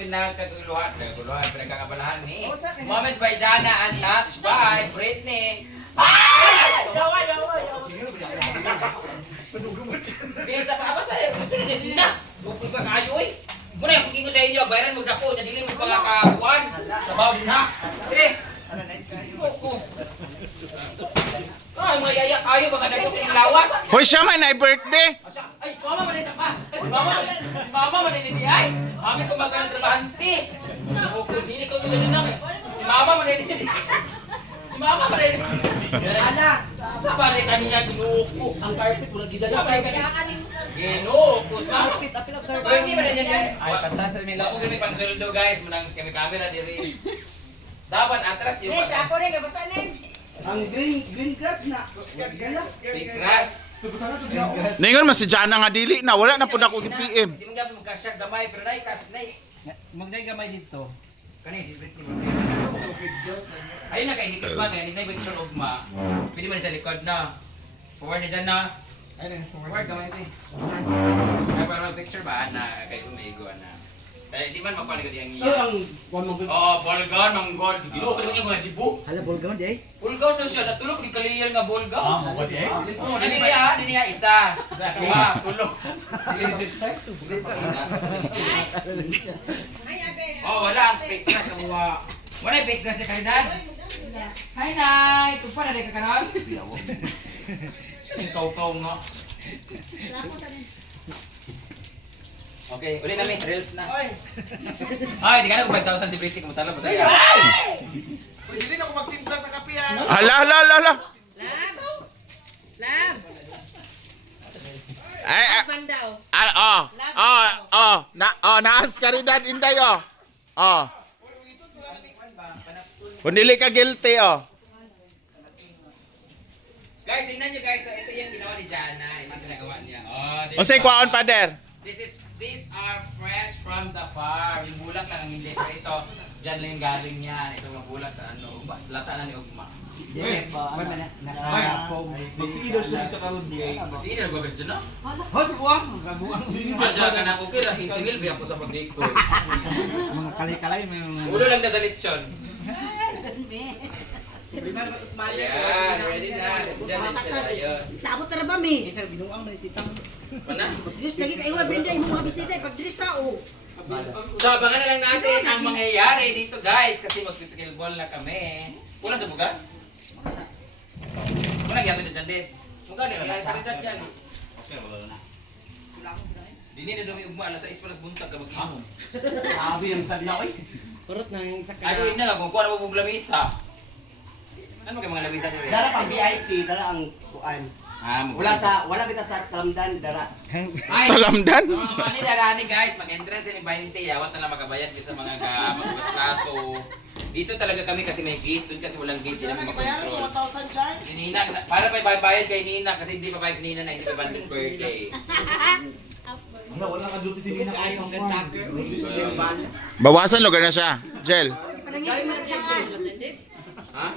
pinagkaguluhan, pinagkakabalahan ni Moments by Jana and Touch by Britney. Bisa pa ba sa'yo? Gusto din na. Bukod ba kayo eh? Muna yung kung sa inyo, bayaran mo dako, nadili mo mga kakuan. Sabaw din ha. Eh. Ay, mga yaya kayo, baka dako sa inyong lawas. Hoy, siya man ay birthday. Ay, si mama manay pa. Si mama manay ni ay. Amin ko magkanang trabahante. Hindi ko muna din si mama manay ni si mama manay ni ala. Sa balay kaniya ginuko. Ang carpet mo lagi dala. Sa balay kaniya. Ginuko. Sa carpet, apil ang carpet. Hindi man yan yan. Ay, patsasal nila. Ako kami pang sweldo guys. Munang kami camera diri. Dapat atras yung Hey, ako rin, kabasanin. Ang green grass na. big grass. Ningon man si Jana nga dili na wala na pud ako gi-PM. Hindi mo gabi magkasya gamay pero nay kas nay. Magday gamay dito. Kanay si Britney mo. Ayun na kay dikit man ngayon, hindi picture of ma. Pwede mo sa likod na. Forward na dyan na. Ayun, forward gamay ito. Kaya para mag-picture ba na kay sumigo na. Kaya di man magpaligod yung iya. Oh, bolgon, manggod. Gino ko yung mga dibo. Hala bolgaw di ay. Bolgon no siya, natulog kay kaliyar nga bolgon. Ah, mo di ay. Oh, nani niya isa. Dua, tulog. Oh, wala ang space grass ang wa. Wala yung big grass sa kalidad. Hi, Nay! Tupa na rin ka kanon? Siya yung kaw-kaw nga. Okay, uli namin. Reels na. Ay, di ka na kung 5,000 si Britney kung matala ko sa'yo. Hindi na ako magtimpla sa kape ah. Hala. Lab. Ay, Pandaw. naas ka rin dad inday oh. Kung dili ka guilty Guys, tingnan nyo guys. So, ito yung ginawa ni Jana. Ito yung ginagawa niya. Oh, Unsay kwaon pader? These are fresh from the farm. Yung bulak lang ang hindi. Pero ito, dyan lang yung galing yan. Ito mga bulak sa ano. Lata na ni Ugma. Magsigidaw siya sa karon di ay. Sige, nag-work dyan no? Hoy, buwang, kabuang. Madya ka na ako kira. Hinsingil ba ako sa pag-record? Mga kalay-kalay may mga. Ulo lang na sa lechon. Yan, ready na. Dyan lechon na yun. Sabot na ba, mi? Isa binuang man sitang. Pana? Dres lagi kayo, Brenda, yung mga bisita. Pag Dres na, oh. So, abangan na lang natin ang mangyayari dito guys. Kasi mag-pickleball na kami. Kulang sa bugas? Kulang yato na dyan din. Mukha din, kaya karidad yan. Dini na dumi ugma, alas 6 palas buntag ka mag-imong. Sabi ang sabi na oy. Kurot na yung isa Ano yun na, kung kuha na mo mong lamisa. Ano kayo mga lamisa nyo? Dara pang VIP, dara ang kuan. Wala kita sa talamdan, dara. Ay! Talamdan? So, mga mani darani guys, mag-entrance ni 20, yawat na lang magabayad sa mga magbugas plato. Dito talaga kami kasi may gate, dun kasi walang gate, hindi namin makontrol. 1,000 charge. Si Nina, para may bayad kay Nina kasi hindi pa bayad si Nina na hindi pa banded birthday. Wala ka duty si Nina ay ang ganda. So, Bawasan lugar na siya. Gel. Panangin ko na ha?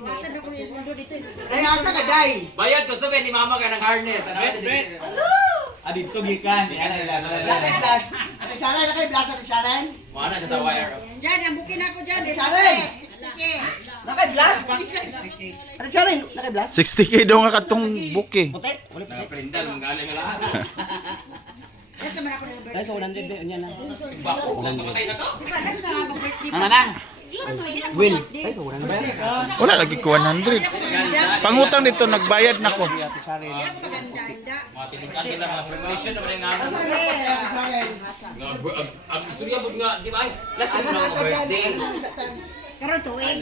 Bawasan ako yung sundo dito. Ay asa ka dai? Bayad gusto ba ni mama ka ng harness? Ano ba Adit sugikan. Lakay blast. Ate Sharon, lakay blast ate Sharon. Mukha na siya sa wire. Dyan, ang bukin ako dyan. Sharon! 60K. Lakay blast. Ate Sharon, lakay blast. 60k daw nga katong buki. Puti. Wala puti. Nakaprindal, mga galing nga lahas. Last naman ako ng Dahil birthday. sa 100 ba yan na. Bako, kamatay na to. Di ba, last na ako birthday. Ano na? Win. Birthday. Dahil sa 100. Wala lagi ko 100. Pangutang dito nagbayad na ko. Ate Sharon. Hindi ako maganda-ganda. Mga tinikan nila, mga preparation naman yung namin. Ang istorya mo nga, di ba ay, last time mo na ako birthday. Karoon tuwing.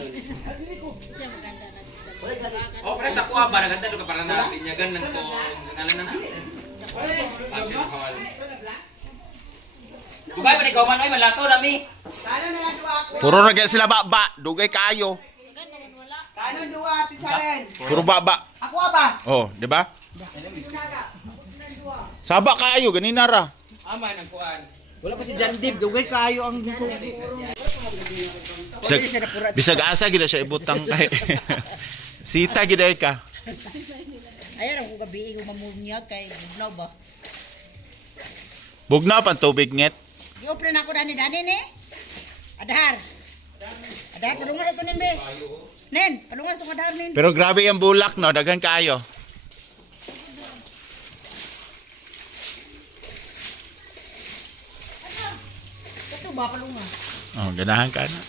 O, pero sa kuha ba, naganda doon ka para na pinyagan ng to, sa ngalan na natin. Action call. Dugay pa ni Kauman, ay malakaw nami. Kanon na lang duwa ako. Puro na kaya sila baba. Dugay kayo. Kanon duwa ate Sharon. Puro baba. Ako ba? Oh, di ba? Saba kayo, ganina ra. Ama ng kuhan. Wala pa si Jan Dib, dugay kayo ang gisuko. Bisag asa gid siya ibutang kay. Sita gid ay ka. Ayan ako gabi, mamunyag kay Bugnaw ba? Bugnaw pan tubig nget. Giupre na ako dani ni. Adhar. Adhar padungan ito nin be. Nen, padungan ito adhar nin. Pero grabe yung bulak, no? Dagan kaayo. Ito ba padungan? Oh, ganahan ka na.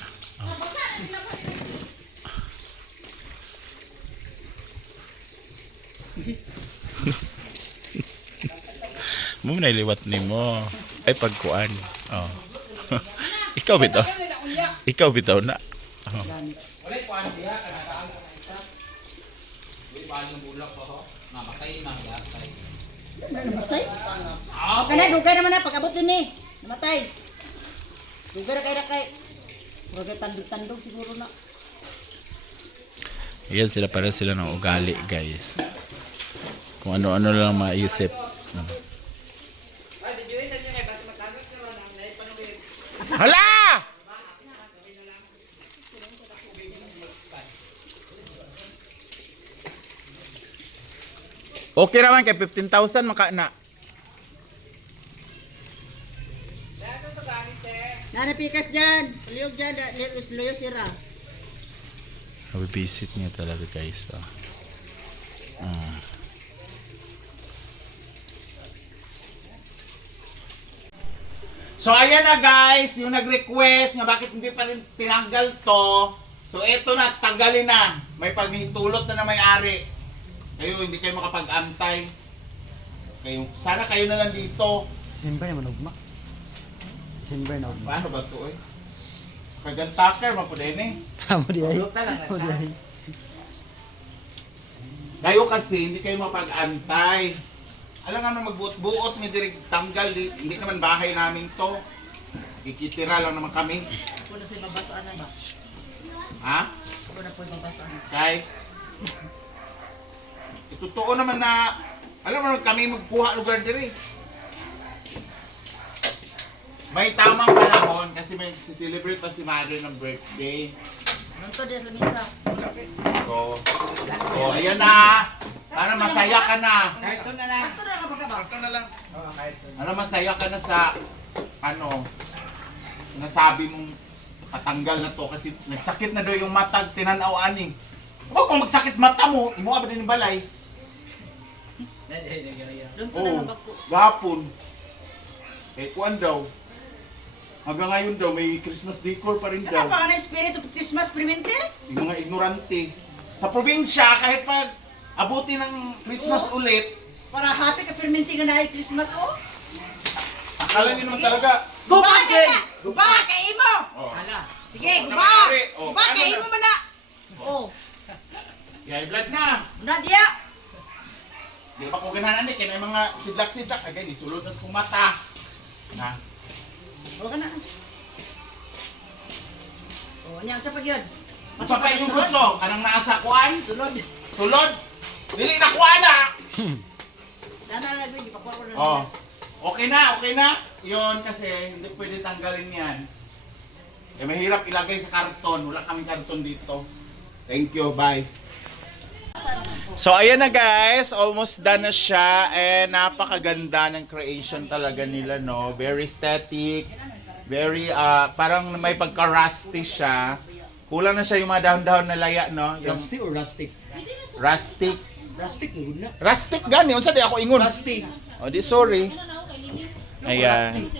Mo na iliwat ni mo. Ay pagkuan. Oh. Ikaw bitaw. Ikaw bitaw na. Oh. Wala ko ano diha kana kaan ka isa. Di ba yung bulak ko ho? Namatay na yatay. Namatay? Kana dugay naman na pag-abot din ni. Namatay. Dugay na kay. Wala tandog siguro na. Ayan sila para sila ng ugali, guys. Kung ano-ano lang maisip. Hala! Okay naman kay 15,000 maka na. Nana pikas dyan. Liyog dyan. Liyog sira. Visit niya talaga, guys. Oh. So ayan na, guys, yung nag-request nga bakit hindi pa rin tinanggal to. So eto na, tanggalin na. May paghintulot na may-ari. Kayo hindi kayo makapag-antay. Sana kayo na lang dito. Siyempre naman ugma. Siyempre na ugma. Paano ba to eh? Kagantaker, mapudin eh. Amo di ay. Kayo kasi hindi kayo mapag-antay. Alam nga na magbuot-buot, may direct tanggal. Hindi naman bahay namin to. Ikitira lang naman kami. Ako na sa babasaan na ba? Ha? Ako na po yung babasaan. Kay? Totoo naman na, alam mo kami magkuha lugar diri. May tamang panahon kasi may celebrate pa si Mother ng birthday. Nandito din sa misa. So ayan na. Para masaya ka na. Ito na lang. Ito na lang kapag Ito na lang. Para masaya ka na sa, sinasabi mong patanggal na to kasi nagsakit na daw yung matag tinanaw ani. Huwag kung magsakit mata mo, imo ba din yung balay? Doon to na Oo, lang bako. gapon. Kuan daw. Hanggang ngayon daw, may Christmas decor pa rin daw. Ano pa nga na espiritu Christmas primente? Yung mga ignorante. Sa probinsya, kahit pag abuti ng Christmas ulit, Para happy ka primente nga na ay Christmas oh. akala nyo naman talaga, Guba ka! Guba ka imo! oh, Sige, Ano guba! nangyari? Oh, Guba ka ano imo na? man na! Oh, high blood na. na diya! Di ba kung ganahan kaya may mga sidlak-sidlak, agay, sulod na sa kong mata. Na, Huwag ka na. Oh, niyan sa pagyod. kung sa pa yung gusto, kanang naasa kuan, Sulod. sulod, dili na kuan na. Dana na di pa ko na. Oh. Okay na. Yun kasi hindi pwede tanggalin yan. Eh mahirap ilagay sa karton. Wala kaming karton dito. Thank you. Bye. So ayan na guys, almost done na siya and napakaganda ng creation talaga nila, no? Very aesthetic. Very parang may pagka-rusty siya. Kulang na siya yung mga dahon-dahon na laya, no? Yung Rusty or rustic? rustic. Rustic mo na. Rustic gani, unsa di ako ingon? Rusty. Oh, di sorry. Ayan.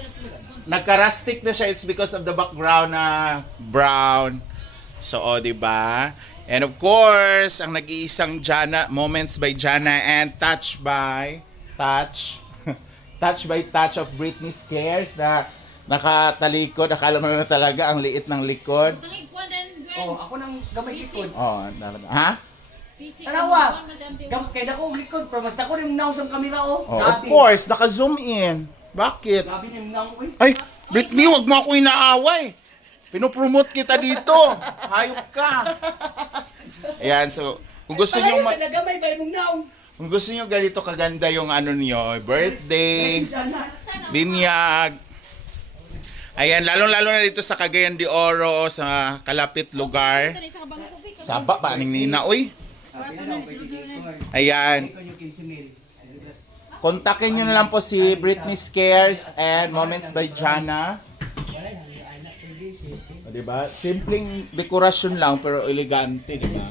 Nagka-rustic na siya. It's because of the background na brown. So, oh, di ba? And of course, ang nag-iisang Jana, Moments by Jana and Touch by Touch of Britney Spears na nakatalikod. Akala mo na talaga ang liit ng likod. Oh, ako nang gamay likod. Oh, ha? Tanawa. Kay dako og likod, pero mas dako ning naw sa kamera oh. Oh, of course, naka-zoom in. Bakit? Grabe ning naw oy. Ay, Britney, wag mo ako inaaway. Pinopromote kita dito. Hayop ka. Ayan, so, kung gusto niyo Sa nagamay ba imong naw? kung gusto niyo ganito kaganda yung ano niyo, birthday, binyag. Ayan, lalong-lalo na dito sa Cagayan de Oro, sa kalapit lugar. Saba pa, aning nina, uy. Ayan. kontakin nyo na lang po si Britney Scares and Moments by Jana. O, diba? Simpleng dekorasyon lang pero elegante, diba?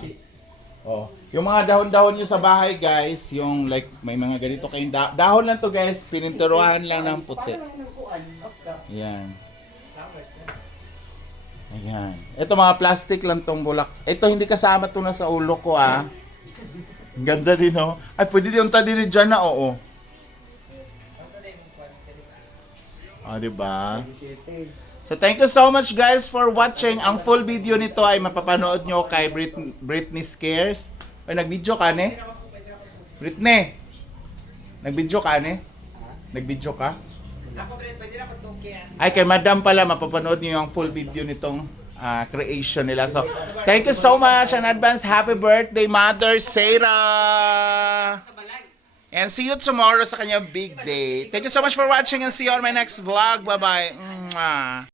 Oh, yung mga dahon-dahon nyo sa bahay, guys, yung like may mga ganito kayong dahon lang to, guys, pininturuhan lang ng puti. Yan. Ayan. Ito mga plastic lang tong bulak. Ito hindi kasama to na sa ulo ko, ah. Ang ganda din, oh. Ay, pwede din yung tadi ni Jan na, oo. Ah, diba? So, thank you so much, guys, for watching. Ang full video nito ay mapapanood nyo kay Britney Scares. Ay, nag-video ka, ne? Britney! Nag-video ka, ne? Nag-video ka? Ay, kay Madam pala, mapapanood nyo yung full video nitong creation nila. So, thank you so much in advance. Happy birthday, Mother Sarah! And see you tomorrow sa kanyang big day. Thank you so much for watching and see you on my next vlog. Bye-bye. Mwah.